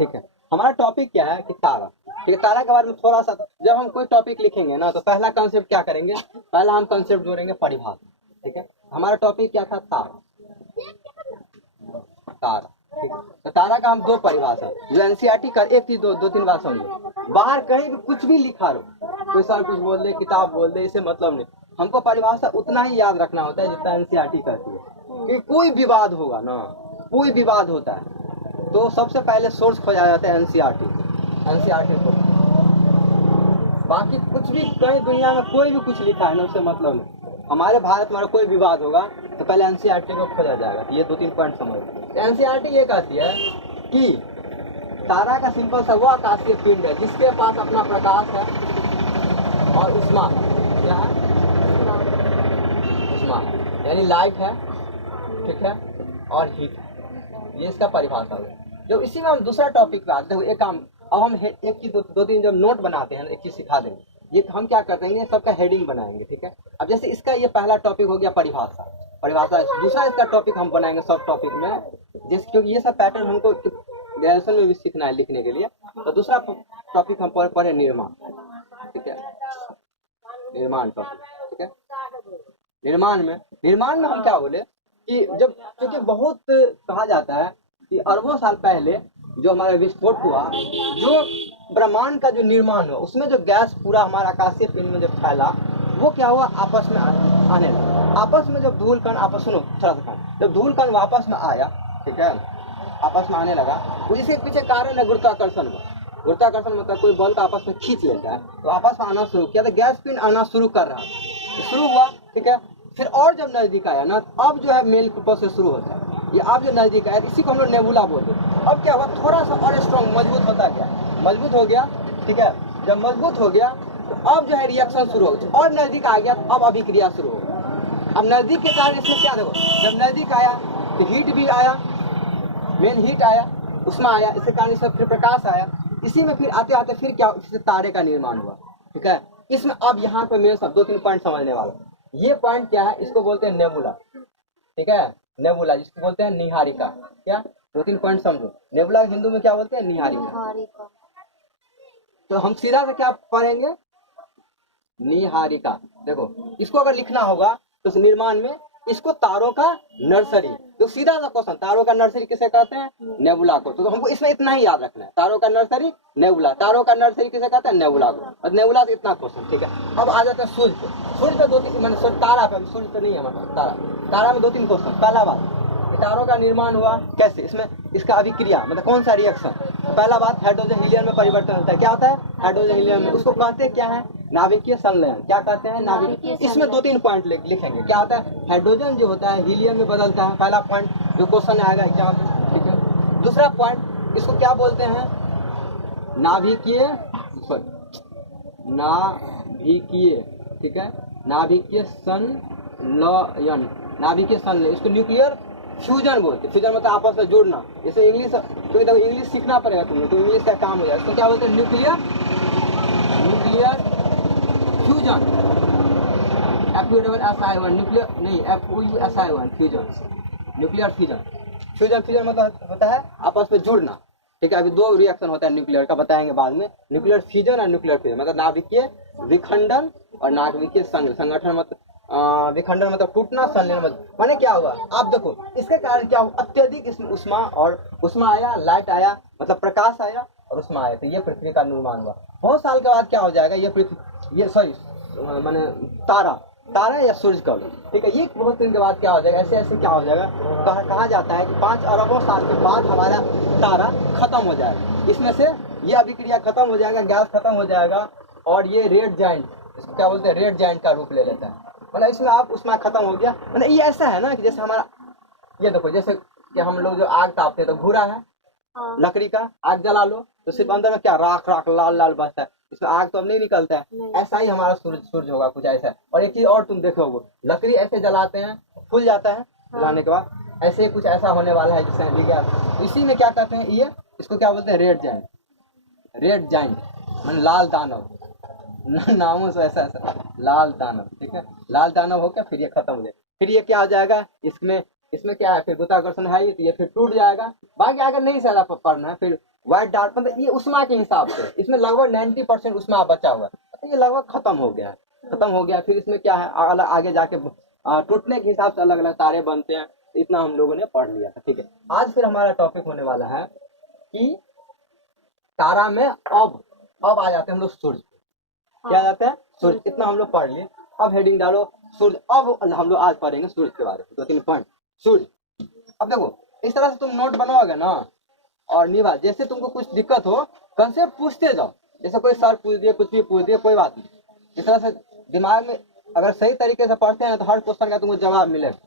ठीक है। हमारा टॉपिक क्या है कि तारा। ठीक है, तारा के बारे में थोड़ा सा, जब हम कोई टॉपिक लिखेंगे ना तो पहला कंसेप्ट क्या करेंगे, पहला हम कंसेप्ट जोड़ेंगे परिभाषा। ठीक है, हमारा टॉपिक क्या था, तारा। तारा, ठीक है। तो तारा का हम दो परिभाषा जो एनसीईआरटी का एक चीज दो तीन बार समझो। बाहर कहीं भी कुछ भी लिखा रहो, कोई सर कुछ बोल दे, किताब बोल दे, इससे मतलब नहीं। हमको परिभाषा उतना ही याद रखना होता है जितना एनसीईआरटी कहती है। कि कोई विवाद होगा ना, कोई विवाद होता है तो सबसे पहले सोर्स खोजा जाता है एनसीईआरटी को। बाकी कुछ भी कहीं दुनिया में कोई भी कुछ लिखा है ना, उससे मतलब नहीं। हमारे भारत में कोई विवाद होगा तो पहले एनसीईआरटी को खोजा जाएगा। ये दो तीन पॉइंट समझ। एनसीईआरटी ये कहती है कि तारा का सिंपल सा वो आकाशीय पिंड है जिसके पास अपना प्रकाश है और उष्मा है। क्या है? उष्मा है, यानी लाइट है, ठीक है, और हीट है। ये इसका परिभाषा है। जब इसी में हम दूसरा टॉपिक पे आते हैं, एक काम, अब हम एक चीज दो तीन जब नोट बनाते हैं, एक चीज सिखा देंगे। ये हम क्या कर देंगे, सबका हेडिंग बनाएंगे। ठीक है, अब जैसे इसका ये पहला टॉपिक हो गया परिभाषा। दूसरा इसका टॉपिक हम बनाएंगे सब टॉपिक में, जिस क्योंकि ये सब पैटर्न हमको ग्रेजुएशन में भी सीखना है लिखने के लिए। तो दूसरा टॉपिक हम पढ़े निर्माण। ठीक है, निर्माण टॉपिक। ठीक है, निर्माण में हम क्या बोले कि जब, क्योंकि बहुत कहा जाता है कि अरबों साल पहले जो हमारा विस्फोट हुआ, जो ब्रह्मांड का जो निर्माण हुआ, उसमें जो गैस पूरा हमारा आकाशीय पिंड में जब फैला, वो क्या हुआ, आपस में आने लगा। आपस में जब धूल कण आपस, सुनो थोड़ा सा, जब धूल कण वापस में आया, ठीक है, आपस में आने लगा, तो इसके पीछे कारण है गुरुत्वाकर्षण हुआ। गुरुत्वाकर्षण मतलब कोई बल का आपस में खींच लेता है, तो आपस में आना शुरू किया, तो गैस पिंड आना शुरू कर रहा था, शुरू हुआ। ठीक है, फिर और जब नजदीक आया ना, अब जो है मेल प्रोसेस शुरू होता है। ये अब जो नजदीक आया, इसी को हम लोग नेबुला बोलते हैं। अब क्या हुआ, थोड़ा सा और स्ट्रॉन्ग मजबूत होता गया, मजबूत हो गया। ठीक है, जब मजबूत हो गया तो अब जो है रिएक्शन शुरू हो गया, और नजदीक आ गया तो अब अभिक्रिया शुरू हो गई। अब नजदीक के कारण इसमें क्या, देखो जब नजदीक आया तो हीट भी आया, मेन हीट आया, उष्मा आया, इसके कारण इसमें फिर प्रकाश आया। इसी में फिर आते आते फिर क्या, इससे तारे का निर्माण हुआ। ठीक है, इसमें अब यहाँ पे मेरे सब दो तीन पॉइंट समझने वाला। ये पॉइंट क्या है, इसको बोलते हैं नेबुला। ठीक है, नेबुला जिसको बोलते हैं निहारिका। क्या, दो तीन पॉइंट समझो। नेबुला हिंदू में क्या बोलते हैं, निहारिका। तो हम सीधा से क्या पढ़ेंगे, निहारिका। देखो इसको अगर लिखना होगा तो निर्माण में इसको तारों का नर्सरी, तो सीधा सा क्वेश्चन, तारों का नर्सरी किसे कहते हैं, नेबुला को। तो हमको इसमें इतना ही याद रखना है, तारों का नर्सरी नेबुला, तारों का नर्सरी किसे कहते हैं, नेबुला को। और नेबुला से इतना क्वेश्चन। ठीक है, अब आ जाता है सूर्य पे। सूर्य पे दो तीन, मैंने तारा पे, सूर्य पे नहीं है मतलब तारा में दो तीन क्वेश्चन। पहला बात, तारों का निर्माण हुआ कैसे, इसमें इसका अभिक्रिया मतलब कौन सा रिएक्शन। तो पहला बात, हाइड्रोजन हीलियम में परिवर्तन होता है। क्या होता है, हाइड्रोजन हीलियम में, उसको कहते हैं क्या है, नाभिकीय संलयन। क्या कहते हैं, नाभिकीय। इसमें दो तीन पॉइंट लिखेंगे। क्या होता है, हाइड्रोजन जो होता है हीलियम में बदलता है, पहला पॉइंट जो क्वेश्चन आएगा एग्जाम में। ठीक है, दूसरा पॉइंट, इसको क्या बोलते हैं, नाभिकीय, नाभिकीय। ठीक है, नाभिकीय संलयन, नाभिकीय संलयन, इसको न्यूक्लियर फ्यूजन बोलते हैं। फ्यूजन मतलब आपस में जोड़ना। जैसे इंग्लिश, तो इंग्लिश सीखना पड़ेगा तुमने, तो इंग्लिश का काम हो जाएगा। इसको क्या बोलते हैं, न्यूक्लियर फ्यूजन, FUSSI1, न्यूक्लियर नहीं, FUSSI1 fusion, nuclear fusion. Fusion मतलब होता है आपस में जुड़ना। ठीक है, अभी दो रिएक्शन होता है न्यूक्लियर का, बताएंगे बाद में। न्यूक्लियर फ्यूजन और न्यूक्लियर फ्यूजन मतलब नाभिकीय विखंडन और नाभिकीय संगठन। मतलब विखंडन मतलब टूटना, संलयन मतलब माने क्या हुआ, आप देखो इसके कारण क्या हुआ, अत्यधिक इसमें उष्मा आया, लाइट आया, मतलब प्रकाश आया और उष्मा आया, तो ये पृथ्वी का निर्माण हुआ। बहुत साल के बाद क्या हो जाएगा, माने तारा या सूरज का। ठीक है, ये बहुत दिन के बाद क्या हो जाएगा, ऐसे क्या हो जाएगा, कहा जाता है कि 5 अरबों साल के बाद हमारा तारा खत्म हो जाएगा। इसमें से ये अभिक्रिया खत्म हो जाएगा, गैस खत्म हो जाएगा, और ये रेड जाइंट, इसको क्या बोलते हैं, रेड जाइंट का रूप ले लेता है। मतलब इसमें आप उसमें खत्म हो गया। मतलब ये ऐसा है ना कि जैसे हमारा, ये देखो जैसे कि हम लोग जो आग तापते हैं तो घूरा है लकड़ी का, आग जला लो तो सिर्फ अंदर में क्या, राख लाल बचता है, इसमें आग तो अब नहीं निकलता है। ऐसा ही हमारा सूरज होगा, कुछ ऐसा है। और एक चीज और तुम देखोगे, लकड़ी ऐसे जलाते हैं, फूल जाता है जलाने के बाद, ऐसे कुछ ऐसा होने वाला है जिससे विज्ञान। इसी में क्या कहते हैं, ये इसको क्या बोलते हैं, रेड जाइंट मतलब लाल दानव। नामों से ऐसा लाल दानव। ठीक है, लाल दानव हो क्या, फिर ये खत्म हो जाए, फिर ये क्या हो जाएगा, इसमें क्या है, फिर गुरुत्वाकर्षण है, तो ये फिर टूट जाएगा। बाकी अगर नहीं ज्यादा पढ़ना है, फिर व्हाइट डार्क मतलब ये उष्मा के हिसाब से, इसमें लगभग 90% उष्मा बचा हुआ है, तो ये लगभग खत्म हो गया है, खत्म हो गया। फिर इसमें क्या है, आगे जाके टूटने के हिसाब से अलग अलग तारे बनते हैं। इतना हम लोगों ने पढ़ लिया था, ठीक है। आज फिर हमारा टॉपिक होने वाला है कि तारा में अब आ जाते हैं हम लोग सूर्य, क्या आ जाते हैं सूर्य। इतना हम लोग पढ़ लिए। अब हेडिंग डालो सूर्य। अब हम लोग आज पढ़ेंगे सूर्य के बारे में 2-3 पॉइंट सूर्य। अब देखो इस तरह से तुम नोट बनाओगे ना, और निभा जैसे तुमको कुछ दिक्कत हो कंसेप्ट पूछते जाओ, जैसे कोई सर पूछ दिए, कुछ भी पूछ दिए, कोई बात नहीं। इस तरह से दिमाग में अगर सही तरीके से पढ़ते हैं तो हर क्वेश्चन का तुमको जवाब मिलेगा।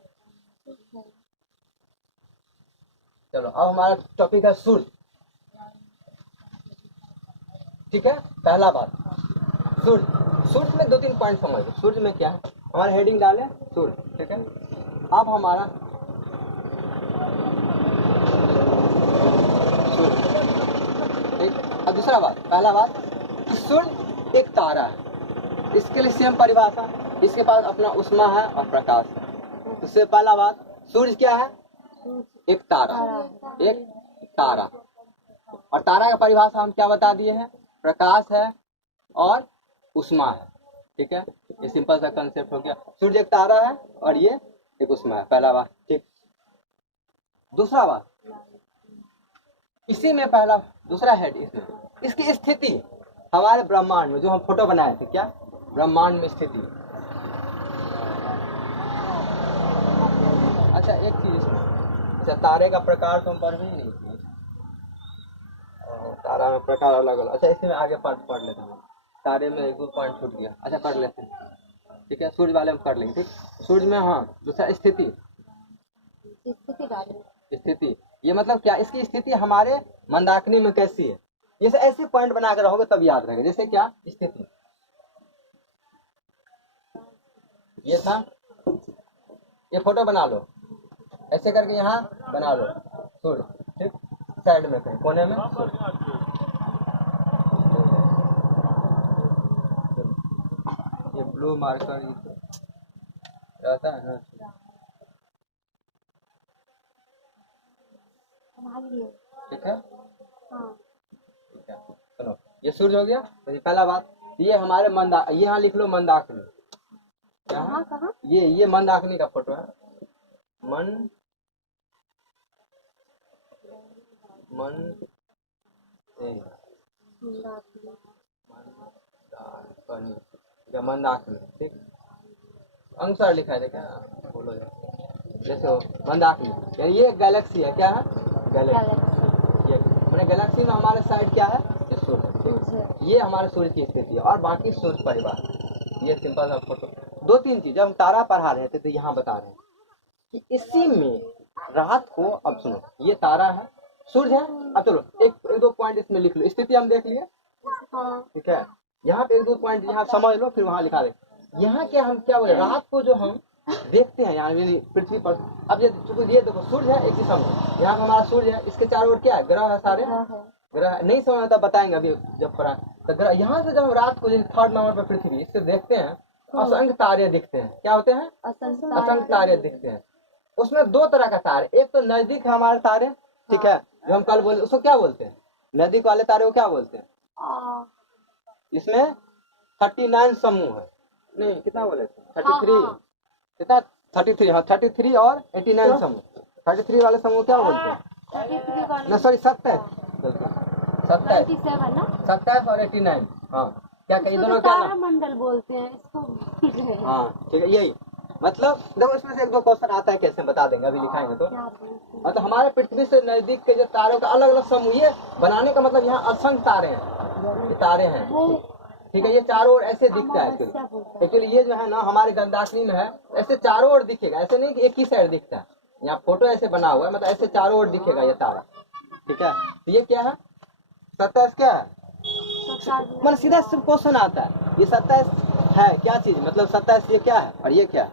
चलो अब हमारा टॉपिक है सूर्य, ठीक है। पहला बात सूर्य। सूर्य में 2-3 पॉइंट समझ लो। सूर्य में क्या है, हमारा हेडिंग डाले सूर्य, ठीक है। अब हमारा सूर्य, ठीक। अब दूसरा बात, पहला बात सूर्य एक तारा है, इसके लिए सेम परिभाषा, इसके पास अपना उष्मा है और प्रकाश है। उससे पहला बात सूर्य क्या है, एक तारा, एक तारा। और तारा का परिभाषा हम क्या बता दिए हैं, प्रकाश है और उष्मा है, ठीक है। ये सिंपल सा कंसेप्ट हो गया। सूर्य एक तारा है और ये एक उष्मा है, पहला बात, ठीक। दूसरा बात इसी में पहला दूसरा हेड इसमें इसकी स्थिति हमारे ब्रह्मांड में जो हम फोटो बनाए थे, क्या ब्रह्मांड में स्थिति। अच्छा एक चीज इसमें, अच्छा तारे का प्रकार तो हम पढ़ ही नहीं थे, तारा में प्रकार अलग अलग। अच्छा इसमें आगे पढ़ लेते हैं। तारे में 1-2 पॉइंट छूट गया, अच्छा कर लेते हैं, ठीक है। सूर्य वाले हम कर लेंगे, ठीक। सूर्य में हाँ दूसरा स्थिति, स्थिति ये मतलब क्या, इसकी स्थिति हमारे मंदाकिनी में कैसी है, जैसे ऐसे पॉइंट बना कर रहोगे तब याद रहेगा। जैसे क्या स्थिति, ये था, ये फोटो बना लो ऐसे करके, यहाँ बना लो सूर्य, ठीक। साइड में कहीं कोने में ये ब्लू मार्कर रहता है ना, ठीक है। ठीक है चलो ये सूर्य हो गया। तो पहला बात ये हमारे ये यहाँ लिख लो मंदाकिनी, यहाँ ये मंदाकिनी का फोटो है, मंदाकिनी, ठीक। अनुसार लिखा है क्या, बोलो जैसे हो मंदाकिनी, यानी ये गैलेक्सी है, क्या है गैलेक्सी। ये मैंने गैलेक्सी में हमारे साइड क्या है, ये सूर्य, ये हमारे सूर्य की स्थिति है। और बाकी सूर्य परिवार, ये सिंपल सा फोटो। 2-3 चीज, जब हम तारा पढ़ा रहे थे तो यहाँ बता रहे हैं कि इसी में रात को, अब सुनो ये तारा है, सूर्य है। अब चलो 1-2 पॉइंट इसमें लिख लो, स्थिति हम देख लिए, ठीक है। यहाँ पे 1-2 पॉइंट यहाँ समझ लो, फिर वहाँ लिखा दे। यहाँ क्या हम क्या बोले, रात को जो हम देखते हैं यहाँ पृथ्वी पर, अब ये देखो सूर्य है एक दिशा में, यहाँ हमारा सूर्य है, इसके चारों ओर क्या है, ग्रह है, सारे ग्रह। नहीं समझ आता बताएंगे अभी जब पढ़ा। तो ग्रह यहाँ से जब हम रात को 3rd नंबर पर पृथ्वी इससे देखते हैं, असंख्य तारे दिखते हैं। क्या होते हैं, असंख्य तारे दिखते हैं। उसमें 2 तरह का तारे, एक तो नजदीक है हमारे तारे, ठीक है, जो हम कल बोले उसको क्या बोलते हैं, नजदीक वाले तारे को क्या बोलते हैं। इसमें 39 समूह है, नहीं कितना बोले 33, कितना 33, हाँ 33 और 89 समूह। 33 वाले समूह क्या बोलते हैं, ना सॉरी 27 और 89, हाँ क्या कहीं दोनों क्या नाम मंडल बोलते हैं इसको, हाँ ठीक है। यही मतलब देखो इसमें से 1-2 क्वेश्चन आता है, कैसे बता देंगे अभी लिखाएंगे तो। मतलब हमारे पृथ्वी से नजदीक के जो तारों का अलग अलग समूह, ये बनाने का मतलब यहाँ असंख्य तारे हैं, ये तारे हैं, ठीक है। ये चारों ओर ऐसे दिखता है एक्चुअली, ये जो है ना हमारे गंदाकिनी में है, ऐसे चारों ओर दिखेगा, ऐसे नहीं कि एक ही साइड दिखता है। यहाँ फोटो ऐसे बना हुआ है, मतलब ऐसे चारों ओर दिखेगा ये तारा, ठीक है। तो ये क्या है, 27 क्या है, मतलब सीधा क्वेश्चन आता है, ये 27 है क्या चीज, मतलब 27 ये क्या है और ये क्या है,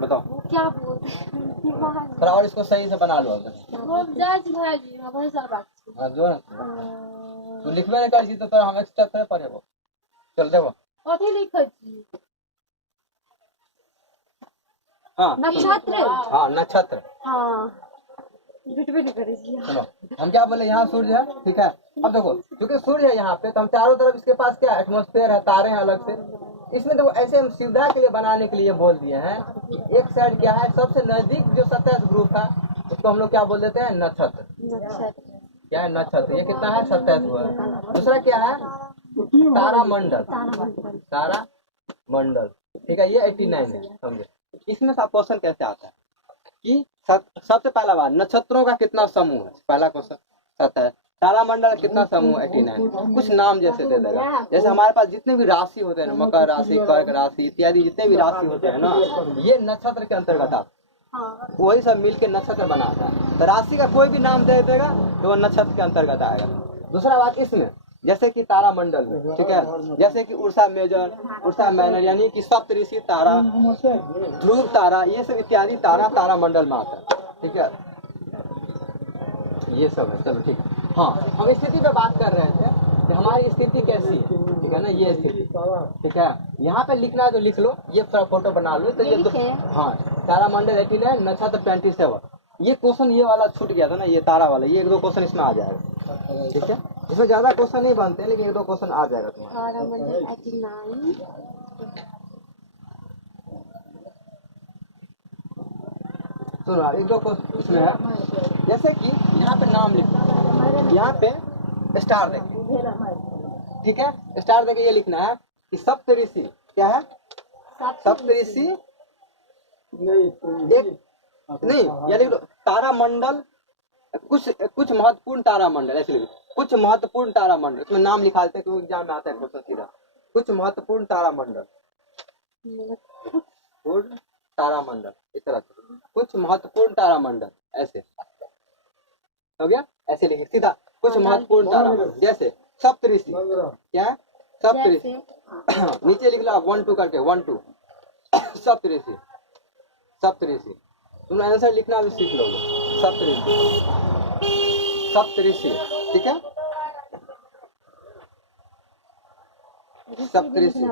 बताओ क्या बोलते हैं। थोड़ा और इसको सही से बना लो अगर वो जज भाई हमारे साथ बात जो तू लिखबे नहीं कर तो हम एक्स्ट्रा करे पड़ेगो। चल देखो कथी लिखै छी, हाँ नक्षत्र, हाँ नक्षत्र, हाँ झूठ भी नहीं करे जी। सुनो, हम क्या बोले, यहाँ सूर्य है, ठीक है। अब देखो, क्योंकि सूर्य है यहाँ पे, तो हम चारों तरफ इसके पास क्या एटमॉस्फेयर है, तारे हैं अलग से। इसमें देखो ऐसे हम सुविधा के लिए बनाने के लिए बोल दिए हैं कि एक साइड क्या है, सबसे नजदीक जो सतह ग्रुप है उसको हम लोग क्या बोल देते हैं, नक्षत्र। नक्षत्र। क्या है, नक्षत्र। ये कितना है, 27 है। दूसरा क्या है, तारामंडल। तारामंडल, ठीक है, ये 89 है, समझे। इसमें से क्वेश्चन कैसे आता है कि सबसे पहला बात, नक्षत्रों का कितना समूह है, पहला क्वेश्चन। 27। तारामंडल कितना समूह, 89। कुछ नाम जैसे दे देगा, जैसे हमारे पास जितने भी राशि होते हैं, मकर राशि, कर्क राशि इत्यादि जितने भी राशि होते हैं ना, ये नक्षत्र के अंतर्गत आते हैं। वही सब मिलके नक्षत्र बनाता है। तो राशि का कोई भी नाम दे देगा तो वो नक्षत्र के अंतर्गत आएगा। दूसरा बात, इसमें जैसे कि तारामंडल में, ठीक है, जैसे कि उर्सा मेजर, उर्सा माइनर, यानी कि सप्तऋषि तारा, ध्रुव तारा, ये सब इत्यादि तारा तारामंडल में आता है, ठीक है। ये सब है, चलो ठीक है। हाँ, हम स्थिति पे बात कर रहे थे कि हमारी स्थिति कैसी है, ठीक है ना, ये स्थिति, ठीक है। यहाँ पे लिखना है तो लिख लो, ये फोटो बना लो, तो ये तो हाँ, तारामंडल 89, नक्षत्र 27। ये क्वेश्चन ये वाला छूट गया था ना, ये तारा वाला, ये 1-2 क्वेश्चन इसमें आ जाएगा, ठीक है। इसमें ज्यादा क्वेश्चन नहीं बनते हैं, लेकिन 1-2 क्वेश्चन आ जाएगा तुम्हारा। तारामंडल 89। सुनो, 1-2 क्वेश्चन इसमें है, जैसे कि यहाँ पे नाम लिखो, यहाँ पे स्टार देखिए, ठीक है। स्टार देके ये लिखना है कि सप्तऋषि क्या है, सप्तऋषि एक नहीं, या लिख लो तारामंडल, कुछ महत्वपूर्ण तारामंडल, ऐसे लिखो, कुछ महत्वपूर्ण तारामंडल। इसमें नाम लिखा देते हैं क्योंकि एग्जाम में आता है क्वेश्चन सीधा। कुछ महत्वपूर्ण तारामंडल, पूर्ण तारामंडल, इस तरह से कुछ महत्वपूर्ण तारामंडल, ऐसे हो गया। ऐसे लिखिए सीधा, कुछ महत्वपूर्ण तारामंडल, जैसे सप्तऋषि, क्या है, सप्तऋषि। नीचे लिख लो आप 1-2 करके, 1-2 सप्तऋषि, सप्तऋषि। तुम आंसर लिखना भी सीख लोगे, सप्तऋषि, सप्तऋषि, ठीक है, सप्तऋषि।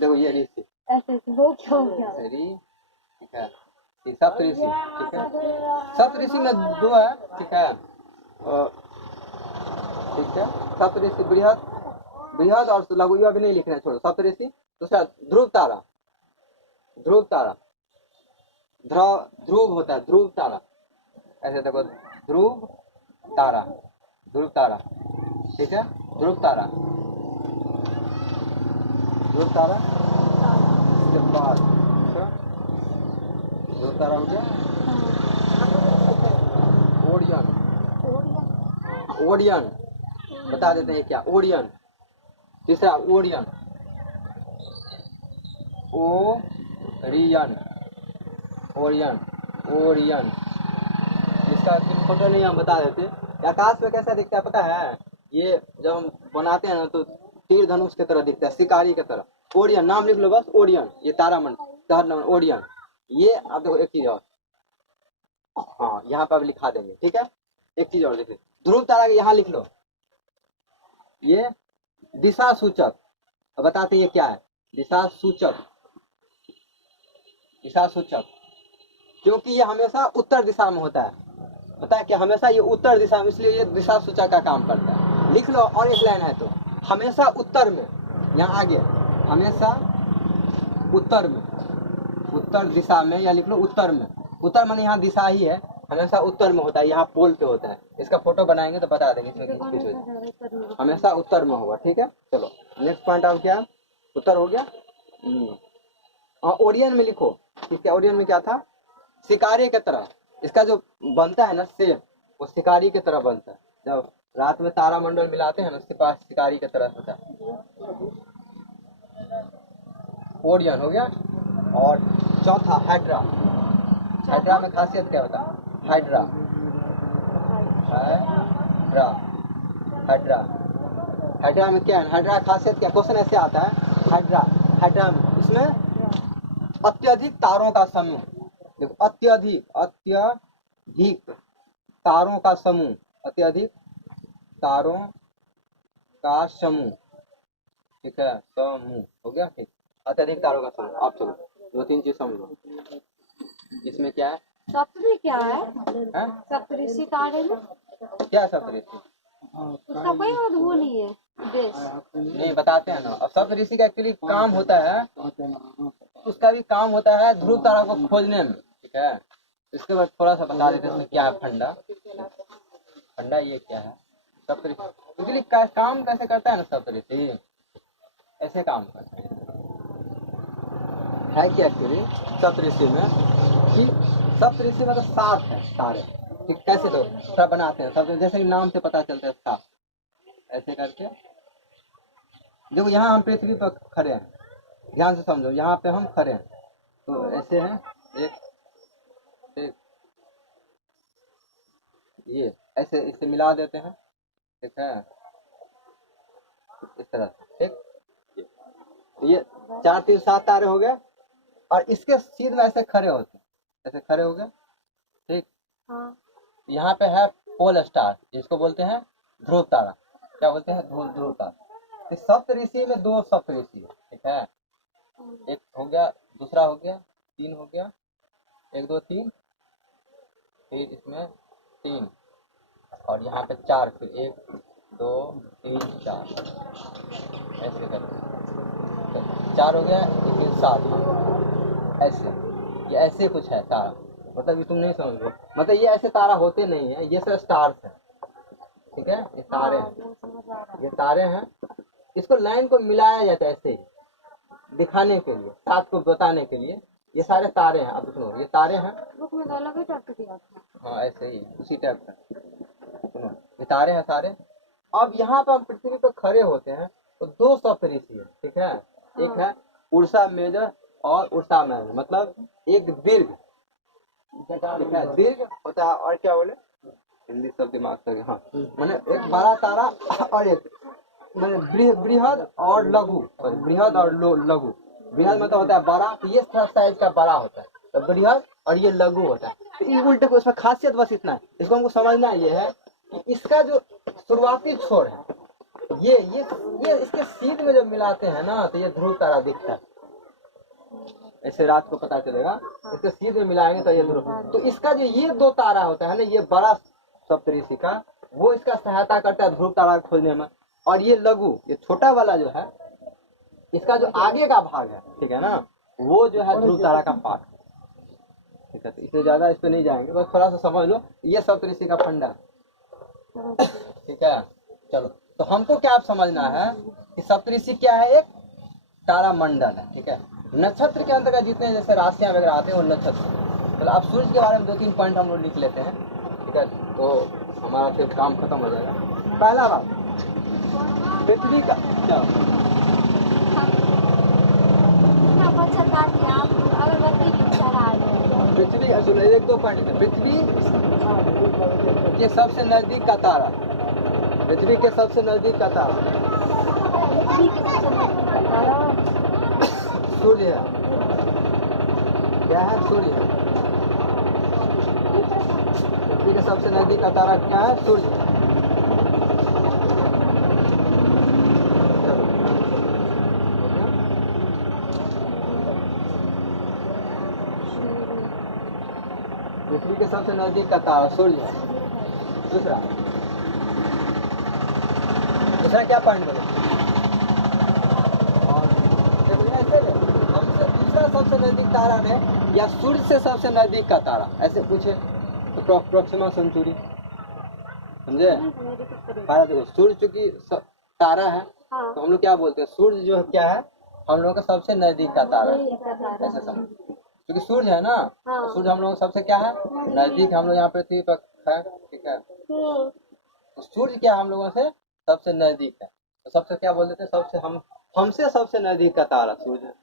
देखो ये ऋषि, ऐसे हो क्या ठीक है, सप्तऋषि, ठीक है। सप्तऋषि में 2 है, ठीक है, ठीक है। सप्तऋषि बृहद, बृहद और लघु, यह भी नहीं लिखना है, छोड़ो सप्तऋषि। दूसरा ध्रुव तारा, ध्रुव तारा, ध्रुव होता है, ध्रुव तारा, ऐसे देखो, ध्रुव तारा, ध्रुव तारा, ठीक है, ध्रुव तारा, ध्रुव तारा। इसके बाद ध्रुव तारा हो गया, ओरियन, ओरियन बता देते हैं क्या, ओरियन। तीसरा ओरियन, ओरियन, ओरियन, ओरियन। इसका फोटो नहीं हम बता देते। आकाश में कैसा दिखता है पता है, ये जब हम बनाते हैं ना तो तीर धनुष की तरह दिखता है, शिकारी की तरह। ओरियन नाम लिख लो बस, ओरियन, ये तारामंडल, ओरियन। ये आप देखो, एक चीज और, हाँ यहाँ पर लिखा देंगे, ठीक है। एक चीज और लिख लो, ध्रुव तारा के यहाँ लिख लो, ये दिशा सूचक। अब बताते ये क्या है, दिशा सूचक, दिशा सूचक, क्योंकि ये हमेशा उत्तर दिशा में होता है, पता है क्या, हमेशा ये उत्तर दिशा में, इसलिए ये दिशा सूचक का काम करता है। लिख लो, और एक लाइन है तो, हमेशा उत्तर में, यहाँ आगे हमेशा उत्तर में, उत्तर दिशा में, या लिख लो उत्तर में। उत्तर माने यहाँ दिशा ही है, हमेशा उत्तर में होता है, यहाँ पोल पे होता है। इसका फोटो बनाएंगे तो बता देंगे इसमें किस चीज, हमेशा उत्तर में होगा, ठीक है। चलो नेक्स्ट पॉइंट अब क्या, उत्तर हो गया। ओरियन में लिखो, इसके ओरियन में क्या था, शिकारी की तरह। इसका जो बनता है ना सेब, वो शिकारी की तरह बनता है। जब रात में तारामंडल मिलाते हैं ना, उसके पास शिकारी की तरह होता है। ओरियन हो गया। और चौथा हाइड्रा, हाइड्रा में खासियत क्या होता है, हाइड्रा, हाइड्रा, हाइड्रा, हाइड्रा में क्या है, हाइड्रा खासियत क्या, क्वेश्चन ऐसे आता है, हाइड्रा, हाइड्रा में इसमें अत्यधिक तारों का समूह, देखो अत्यधिक, अत्यधिक तारों का समूह, अत्यधिक तारों का समूह, ठीक है, समूह हो गया, ठीक, अत्यधिक तारों का समूह। आप चलो 2-3 चीज समझो, इसमें क्या है, सप्तरी क्या है? हैं? सप्तऋषि तारे में क्या सप्तऋषि? उसका कोई और वो नहीं है देश। नहीं बताते हैं ना। अब सप्तऋषि का एक्चुअली काम होता है, उसका भी काम होता है ध्रुव तारा को खोजने में, ठीक है। इसके बाद थोड़ा सा बता देते हैं क्या है फंडा। फंडा ये क्या है सप्तऋषि एक्चुअली काम कैसे करता है ना सप्तऋषि, ऐसे काम करता है कि एक्चुअली सप्तऋषि में कि सप्तऋषि मतलब 7 है तारे, ठीक। कैसे तो थोड़ा बनाते हैं सब, जैसे कि नाम से पता चलता है 7 ऐसे करके। देखो यहाँ हम पृथ्वी पर खड़े हैं, ध्यान से समझो, यहाँ पे हम खड़े हैं तो ऐसे हैं, एक ये ऐसे इसे मिला देते हैं, ठीक है, इस तरह से, ठीक। ये 4 3 7 तारे हो गए और इसके सीध में ऐसे खड़े होते हैं, ऐसे खड़े हो गए, ठीक। हाँ। यहाँ पे है पोल स्टार, जिसको बोलते हैं ध्रुव तारा। क्या बोलते हैं? ध्रुव तारा। इस सप्तऋषि में 2 सप्तऋषि है, ठीक है। एक हो गया, दूसरा हो गया, 3 हो गया, 1 2 3, फिर इसमें 3 और यहाँ पे 4, फिर 1 2 3 4 ऐसे करके 4 हो गया, फिर 7 ऐसे। ये ऐसे कुछ है तारा, मतलब ये तुम नहीं समझो, मतलब ये ऐसे तारा होते नहीं है, ये सब स्टार्स है, ठीक है। ये तारे हैं, वो समझ आ रहा है। ये तारे हैं। इसको लाइन को मिलाया जाता है ऐसे ही दिखाने के लिए, साथ को बताने के लिए। ये सारे तारे हैं, अब सुनो, ये तारे हैं। बुक में तो अलग ही टाइप दिया था। हाँ ऐसे ही उसी टाइप का, सुनो, ये तारे हैं सारे। अब यहाँ पर हम पृथ्वी पर खड़े होते हैं तो 2 सप्तऋषि है, ठीक है। एक है उर्सा मेजर और उर्सा माइनर, मतलब एक दीर्घ, ठीक है, दीर्घ होता है और क्या बोले हिंदी सब दिमाग से, हाँ, मैंने एक बड़ा तारा और एक मैंने बृहद और लघु, बृहद और लघु। बृहद मतलब होता है बड़ा, तो ये साइज का बड़ा होता है, तो बृहद, और ये लघु होता है। तो ये उल्टे को, इसमें खासियत बस इतना है, इसको हमको समझना ये है कि इसका जो शुरुआती छोर है, ये इसके सीध में जब मिलाते हैं ना तो ये ध्रुव तारा दिखता है। ऐसे रात को पता चलेगा, इसके सीध में मिलाएंगे तो ये ध्रुव। तो इसका जो ये 2 तारा होता है ना, ये बड़ा सप्तऋषि का, वो इसका सहायता करता है ध्रुव तारा को खोजने में। और ये लघु, ये छोटा वाला जो है, इसका जो आगे का भाग है, ठीक है ना, वो जो है ध्रुव तारा का पार्ट, ठीक है। तो इससे ज्यादा इस पे नहीं जाएंगे, बस थोड़ा सा समझ लो, ये सप्तऋषि का फंडा, ठीक है। चलो, तो हमको क्या आप समझना है कि सप्तऋषि क्या है? एक तारा मंडल है, ठीक है। नक्षत्र के अंतर्गत जितने जैसे राशियां वगैरह आते हैं वो नक्षत्र। तो आप सूर्य के बारे में 2-3 पॉइंट हम लोग लिख लेते हैं, ठीक है, तो हमारा फिर काम खत्म हो जाएगा। पहला बात, पृथ्वी का क्या पृथ्वी, सुनो 1-2 पॉइंट, पृथ्वी के सबसे नजदीक का तारा, पृथ्वी के सबसे नजदीक का तारा सूर्य है। क्या है? सूर्य है। पृथ्वी के सबसे नजदीक का तारा क्या है? सूर्य। पृथ्वी के सबसे नजदीक का तारा सूर्य है। दूसरा क्या पॉइंट बोले? और हमसे दूसरा सबसे नजदीक तारा में या सूर्य से सबसे नजदीक का तारा, ऐसे पूछे तो प्रोक्सिमा सेंचुरी, समझे? पहला देखो, सूर्य चूंकि तारा है, तो हम लोग क्या बोलते हैं, सूर्य जो है क्या है, हम लोगों का सबसे नजदीक का तारा, ऐसे समझ। क्योंकि सूर्य है ना, तो सूर्य हम लोग सबसे क्या है, नजदीक। हम लोग यहाँ पृथ्वी पर है, ठीक है, तो सूर्य क्या हम लोगों से सबसे नजदीक है, तो सबसे क्या बोल देते हैं, सबसे हमसे सबसे नजदीक का तारा सूर्य है।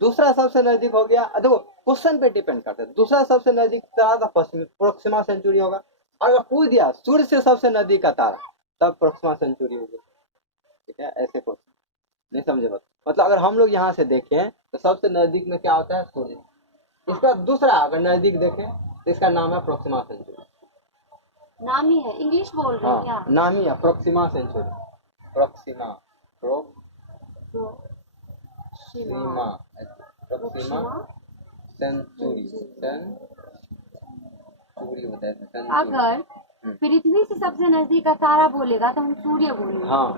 दूसरा सबसे नजदीक हो गया, देखो क्वेश्चन पे डिपेंड करता है, दूसरा सबसे नजदीक तारा का प्रोक्सिमा सेंचुरी होगा। और अगर पूछ दिया सूर्य से सबसे नजदीक का तारा, तब प्रोक्सिमा सेंचुरी होगी, ठीक है। ऐसे क्वेश्चन नहीं समझे बस, मतलब अगर हम लोग यहाँ से देखें तो सबसे नजदीक में क्या होता है, सूर्य। इसका दूसरा अगर नजदीक देखें तो इसका नाम है प्रोक्सिमा सेंचुरी। नाम ही है, इंग्लिश बोल रहे हैं क्या? नाम ही है Proxima Centauri, Proxima Proxima Centauri, सूर्य होता है चंद्र। अगर पृथ्वी से सबसे नजदीक का तारा बोलेगा तो हम सूर्य बोलेंगे। हाँ,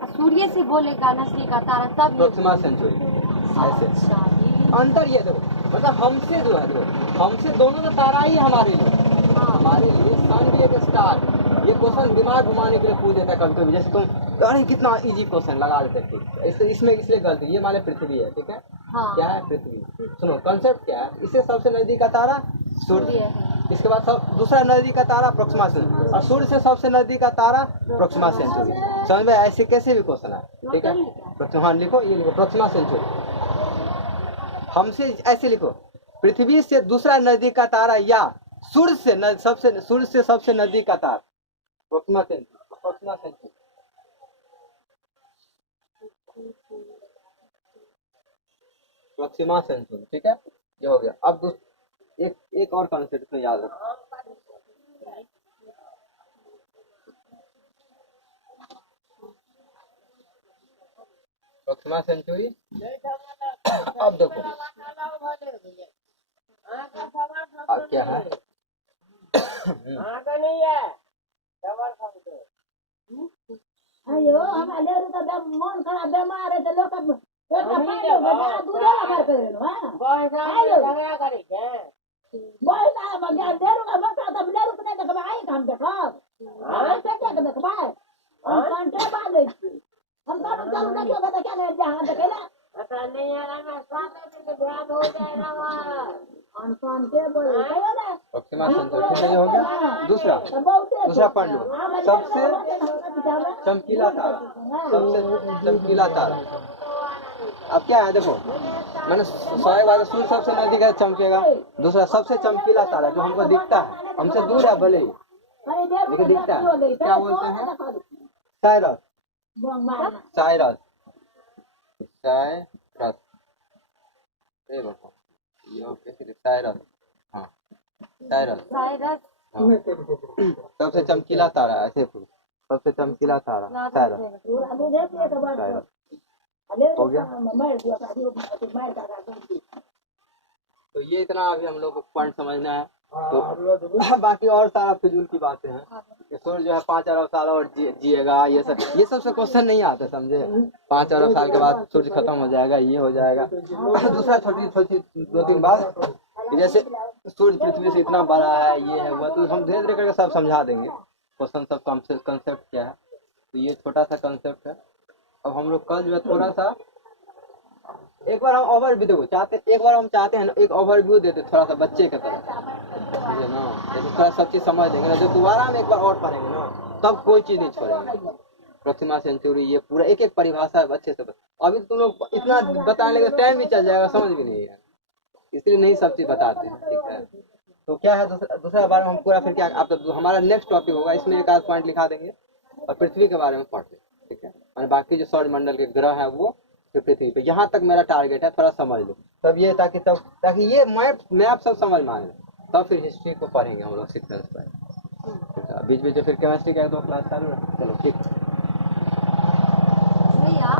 और सूर्य से बोलेगा नजदीक का तारा तब ये प्रोक्सिमा सेंचुरी। ऐसे अच्छा, ये- अंतर ये देखो, मतलब हमसे जो है देखो, हमसे दोनों का तारा ही हमारे लिए, हाँ हमारे लिए सन भी एक स्टार। ये क्वेश्चन दिमाग घुमाने के लिए पूछ देता है कभी कभी, जैसे तुम अरे कितना इजी क्वेश्चन लगा देते ठीक, इसमें इसलिए गलती, ये माने पृथ्वी है, ठीक है, हाँ क्या है पृथ्वी। सुनो कंसेप्ट क्या है, इससे सबसे नजदीक का तारा सूर्य, सूर्य है। इसके बाद सब दूसरा नजदीक का तारा प्रोक्सिमा सेंचुरी, और सूर्य से सबसे नजदीक का तारा प्रोक्सिमा सेंचुरी। समझ में? ऐसे कैसे भी क्वेश्चन है, ठीक है। प्रोक्सिमा, हाँ लिखो, ये लिखो प्रोक्सिमा सेंचुरी। हमसे ऐसे लिखो, पृथ्वी से दूसरा नजदीक का तारा या सूर्य से सबसे नजदीक का तारा Proxima Centauri, Proxima Centauri. Proxima Centauri, ठीक है, ये हो गया। अब एक और कॉन्सेप्ट में याद रखो, प्रोक्सिमा सेंचुरी। अब देखो अब क्या है, अयो हमारे लोग का मन खराब बीमार है तो लोग का पानी बजा दूर लगा कर हां बस झगड़ा करे के बस आ मगर देरो का बस आता लेरो के नहीं देखबा आई काम देखब हां से क्या देखबा हम कांटे बांधे छी हम काम चालू देखियो तो क्या नहीं जहां देखेला पता नहीं यार मैं सामने से ध्यान हो जाएगा वहां अनकान के बोले कहो ना प्रोक्सिमा सेंचुरी, ठीक है, ये हो गया। दूसरा पढ़ लो, सबसे चमकीला तारा, सबसे चमकीला तारा। अब क्या है देखो, मैंने 100 बार सूर्य सबसे नजदीक है चमकेगा। दूसरा सबसे चमकीला तारा जो हमको दिखता है, हमसे दूर है भले ही लेकिन दिखता है, क्या बोलते हैं, साइरस, साइरस, साइरस, ये बताओ ये कैसे, साइरस, हाँ साइरस, साइरस हाँ। सबसे चमकीला तारा, ऐसे सबसे चमकीला तारा साइरस, साइरस हो गया। तो ये इतना अभी हम लोग को पॉइंट समझना है, तो बाकी और सारा फिजूल की बातें हैं। कि सूर्य जो है 5 अरब साल और जिएगा, ये सब से क्वेश्चन नहीं आते, समझे। 5 अरब साल के बाद सूर्य खत्म हो जाएगा, ये हो जाएगा। दूसरा छोटी 2-3 बात, जैसे सूर्य पृथ्वी से इतना बड़ा है, ये है वो, तो हम धीरे धीरे करके सब समझा देंगे क्वेश्चन, सब कंसेप्ट क्या है। तो ये छोटा सा कंसेप्ट है। अब हम लोग कल जो है थोड़ा सा एक बार हम ओवरव्यू देखो चाहते, एक बार हम चाहते हैं ना एक ओवरव्यू देते थोड़ा सा बच्चे की तरह, समझे ना, जैसे थोड़ा सब चीज समझ देंगे ना, जब दोबारा हम एक बार और पढ़ेंगे ना तब कोई चीज नहीं छोड़ेंगे। प्रोक्सिमा सेंचुरी ये पूरा एक एक परिभाषा अच्छे से अभी तुम लोग इतना बताने लगे टाइम भी चल जाएगा, समझ भी नहीं है, इसलिए नहीं सब चीज बताते हैं, ठीक है। तो क्या है दूसरा बार हम पूरा फिर क्या आप तो हमारा नेक्स्ट टॉपिक होगा, इसमें एक आध पॉइंट लिखा देंगे और पृथ्वी के बारे में पढ़ते हैं, ठीक है। और बाकी जो सौर मंडल के ग्रह है वो पृथ्वी पे, यहाँ तक मेरा टारगेट है, थोड़ा समझ लो तब ये ताकि ये मैप सब समझ में आए, तब फिर हिस्ट्री को पढ़ेंगे हम लोग सीक्वेंस पर। बीच बीच में फिर केमिस्ट्री का 2 क्लास चालू है, चलो ठीक भैया।